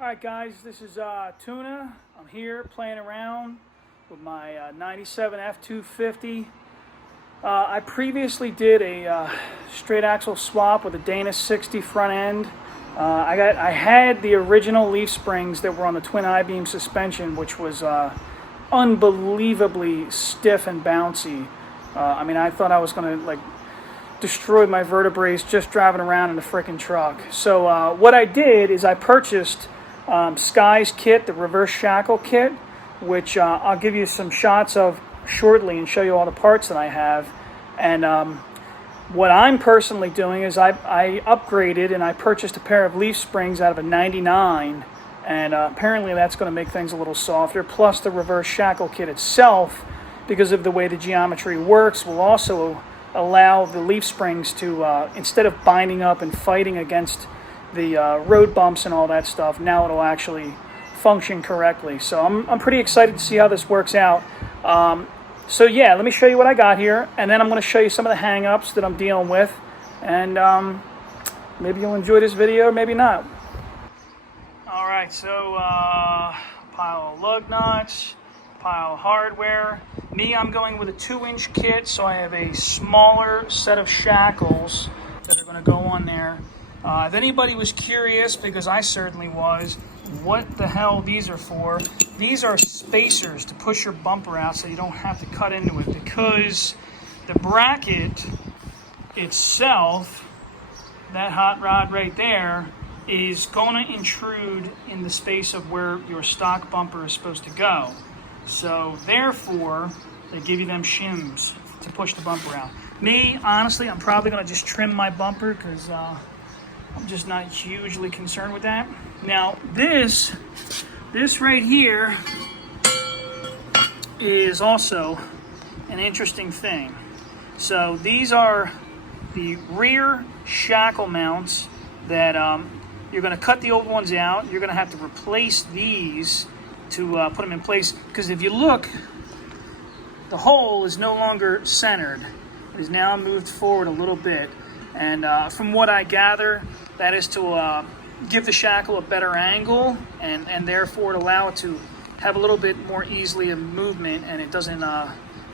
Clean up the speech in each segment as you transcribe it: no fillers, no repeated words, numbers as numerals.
Alright guys, this is Tuna. I'm here playing around with my 97 F250. I previously did a straight axle swap with a Dana 60 front end. I had the original leaf springs that were on the twin I-beam suspension, which was unbelievably stiff and bouncy. I mean, I thought I was going to destroy my vertebrae just driving around in the frickin' truck. So what I did is I purchased Sky's kit, the reverse shackle kit, which I'll give you some shots of shortly and show you all the parts that I have. And what I'm personally doing is I upgraded and I purchased a pair of leaf springs out of a 99, and apparently that's going to make things a little softer. Plus the reverse shackle kit itself, because of the way the geometry works, will also allow the leaf springs to, instead of binding up and fighting against the road bumps and all that stuff, now it'll actually function correctly. So I'm pretty excited to see how this works out. So yeah, let me show you what I got here, and then I'm going to show you some of the hang-ups that I'm dealing with, and maybe you'll enjoy this video, maybe not. Alright, so pile of lug nuts, pile of hardware. Me, I'm going with a 2-inch kit, so I have a smaller set of shackles that are going to go on there. If anybody was curious, because I certainly was, what the hell these are for, these are spacers to push your bumper out so you don't have to cut into it, because the bracket itself, that hot rod right there, is going to intrude in the space of where your stock bumper is supposed to go. So therefore, they give you them shims to push the bumper out. Me, honestly, I'm probably going to just trim my bumper because I'm just not hugely concerned with that. Now, this right here is also an interesting thing. So these are the rear shackle mounts that you're going to cut the old ones out. You're going to have to replace these to put them in place, because if you look, the hole is no longer centered. It is now moved forward a little bit, and from what I gather, that is to give the shackle a better angle, and therefore allow it to have a little bit more easily of movement, and it doesn't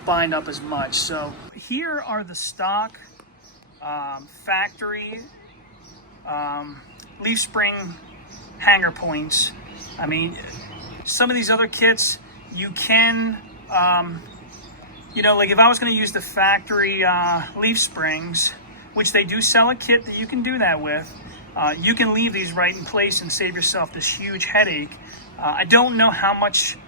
bind up as much. So here are the stock factory leaf spring hanger points. I mean, some of these other kits, you can, like if I was going to use the factory leaf springs, which they do sell a kit that you can do that with, you can leave these right in place and save yourself this huge headache. I don't know how much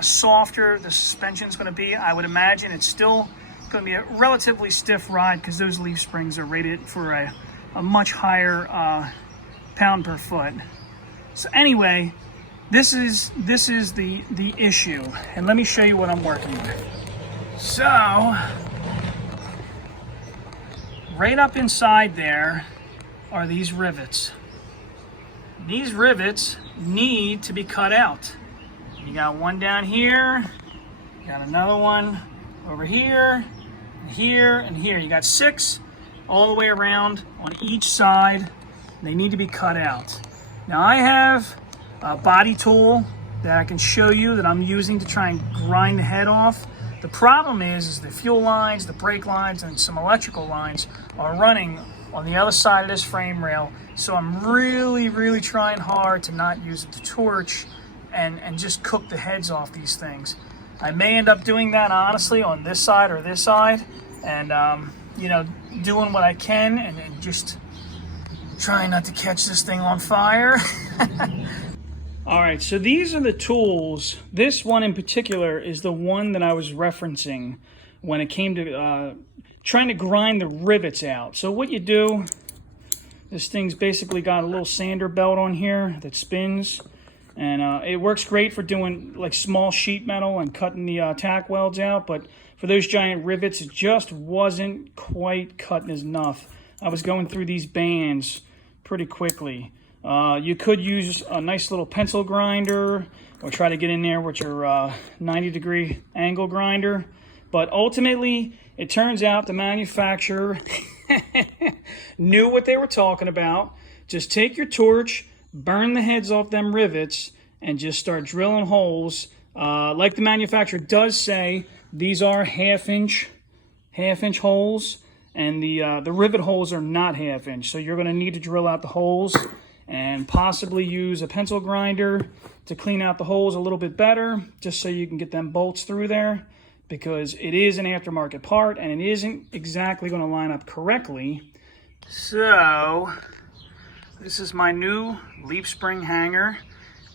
softer the suspension is going to be. I would imagine it's still going to be a relatively stiff ride, because those leaf springs are rated for a much higher pound per foot. So anyway, this is the issue, and let me show you what I'm working with. So right up inside there are these rivets. These rivets need to be cut out. You got one down here, you got another one over here, and here, and here. You got 6 all the way around on each side. They need to be cut out. Now I have a body tool that I can show you that I'm using to try and grind the head off. The problem is the fuel lines, the brake lines, and some electrical lines are running on the other side of this frame rail. So I'm really trying hard to not use the torch and just cook the heads off these things. I may end up doing that, honestly, on this side or this side, and doing what I can and just trying not to catch this thing on fire. All right, so these are the tools. This one in particular is the one that I was referencing when it came to trying to grind the rivets out. So what you do, this thing's basically got a little sander belt on here that spins, and it works great for doing like small sheet metal and cutting the tack welds out, but for those giant rivets, it just wasn't quite cutting enough. I was going through these bands pretty quickly. You could use a nice little pencil grinder, or try to get in there with your 90-degree angle grinder. But ultimately, it turns out the manufacturer knew what they were talking about. Just take your torch, burn the heads off them rivets, and just start drilling holes. Like the manufacturer does say, these are half-inch holes, and the rivet holes are not half-inch. So you're going to need to drill out the holes and possibly use a pencil grinder to clean out the holes a little bit better, just so you can get them bolts through there, because it is an aftermarket part and it isn't exactly going to line up correctly. So this is my new leaf spring hanger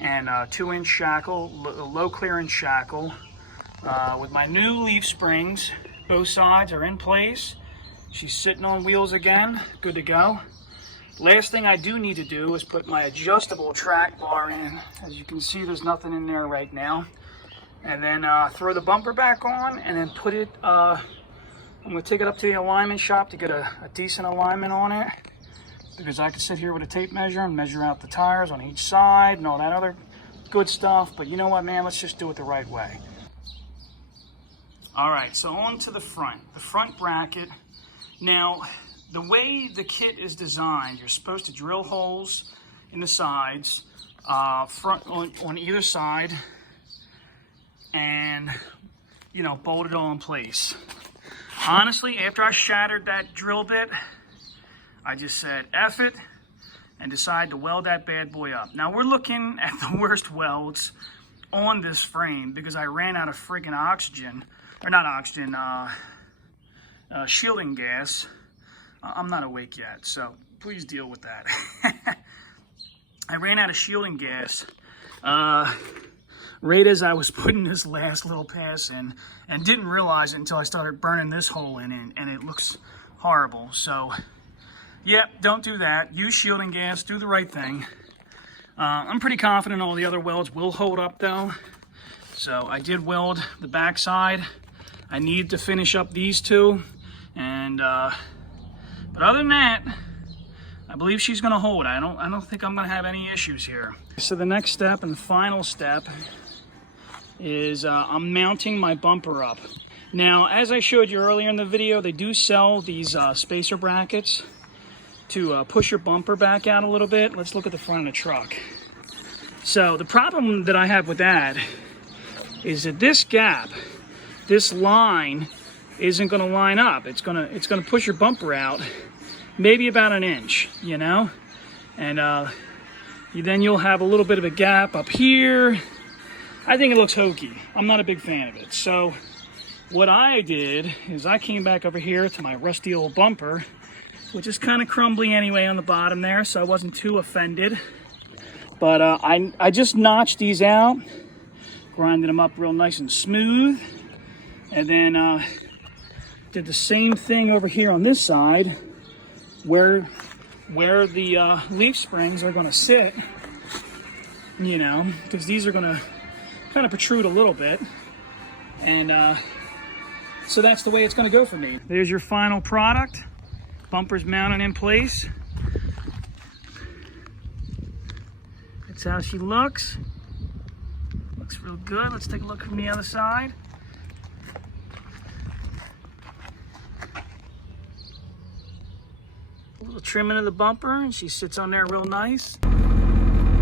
and 2-inch shackle, low clearance shackle with my new leaf springs. Both sides are in place. She's sitting on wheels again, good to go. Last thing I do need to do is put my adjustable track bar in. As you can see, there's nothing in there right now. And then throw the bumper back on, and then put it, I'm going to take it up to the alignment shop to get a decent alignment on it, because I can sit here with a tape measure and measure out the tires on each side and all that other good stuff. But you know what, man, let's just do it the right way. All right, so on to the front bracket. Now, the way the kit is designed, you're supposed to drill holes in the sides, on either side, and, you know, bolt it all in place. Honestly, after I shattered that drill bit, I just said, F it, and decided to weld that bad boy up. Now, we're looking at the worst welds on this frame because I ran out of freaking oxygen, or not oxygen, shielding gas. I'm not awake yet, so please deal with that. I ran out of shielding gas right as I was putting this last little pass in, and didn't realize it until I started burning this hole in, and it looks horrible. So, yep, don't do that. Use shielding gas, do the right thing. I'm pretty confident all the other welds will hold up though. So I did weld the back side. I need to finish up these two, and but other than that, I believe she's going to hold. I don't think I'm going to have any issues here. So the next step and the final step is I'm mounting my bumper up. Now, as I showed you earlier in the video, they do sell these spacer brackets to push your bumper back out a little bit. Let's look at the front of the truck. So the problem that I have with that is that this gap, this line, isn't going to line up. It's going to push your bumper out maybe about an inch, you know, and then you'll have a little bit of a gap up here. I think it looks hokey. I'm not a big fan of it. So what I did is I came back over here to my rusty old bumper, which is kind of crumbly anyway on the bottom there, so I wasn't too offended. But I just notched these out, grinded them up real nice and smooth, and then did the same thing over here on this side, where the leaf springs are going to sit, you know, because these are going to kind of protrude a little bit, and so that's the way it's going to go for me. There's your final product. Bumper's mounted in place. That's how she looks. Looks real good. Let's take a look from the other side. A little trimming of the bumper, and she sits on there real nice.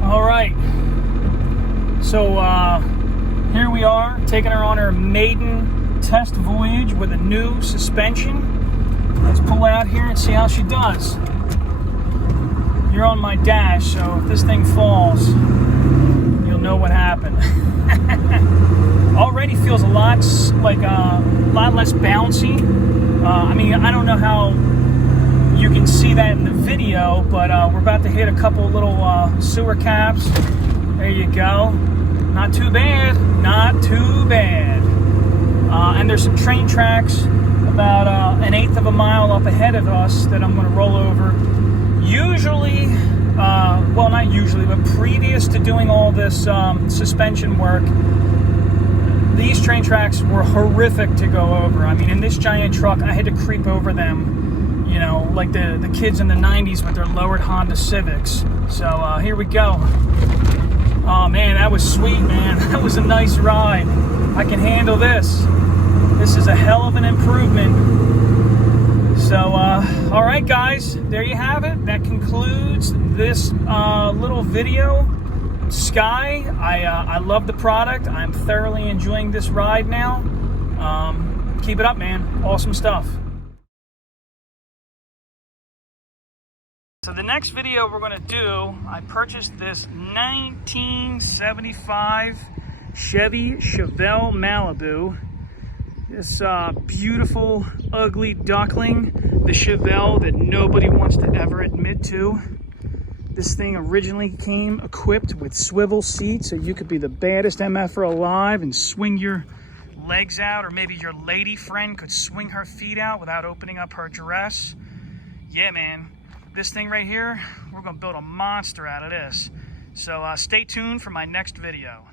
All right, so here we are, taking her on her maiden test voyage with a new suspension. Let's pull out here and see how she does. You're on my dash, so if this thing falls, you'll know what happened. Already feels a lot less bouncy. I mean, I don't know how you can see that in the video, but we're about to hit a couple little sewer caps. There you go. Not too bad, not too bad. And there's some train tracks about 1/8 of a mile up ahead of us that I'm going to roll over. Usually, well, not usually, but previous to doing all this suspension work, these train tracks were horrific to go over. I mean, in this giant truck, I had to creep over them, you know, like the kids in the 90s with their lowered Honda Civics. So here we go. Oh man, that was sweet, man. That was a nice ride. I can handle this. This is a hell of an improvement. So So, all right, guys, there you have it. That concludes this little video. Sky, I love the product. I'm thoroughly enjoying this ride now. Keep it up, man. Awesome stuff. So the next video we're going to do, I purchased this 1975 Chevy Chevelle Malibu. This beautiful, ugly duckling, the Chevelle that nobody wants to ever admit to. This thing originally came equipped with swivel seats, so you could be the baddest MFer alive and swing your legs out, or maybe your lady friend could swing her feet out without opening up her dress. Yeah, man. This thing right here, we're gonna build a monster out of this. So stay tuned for my next video.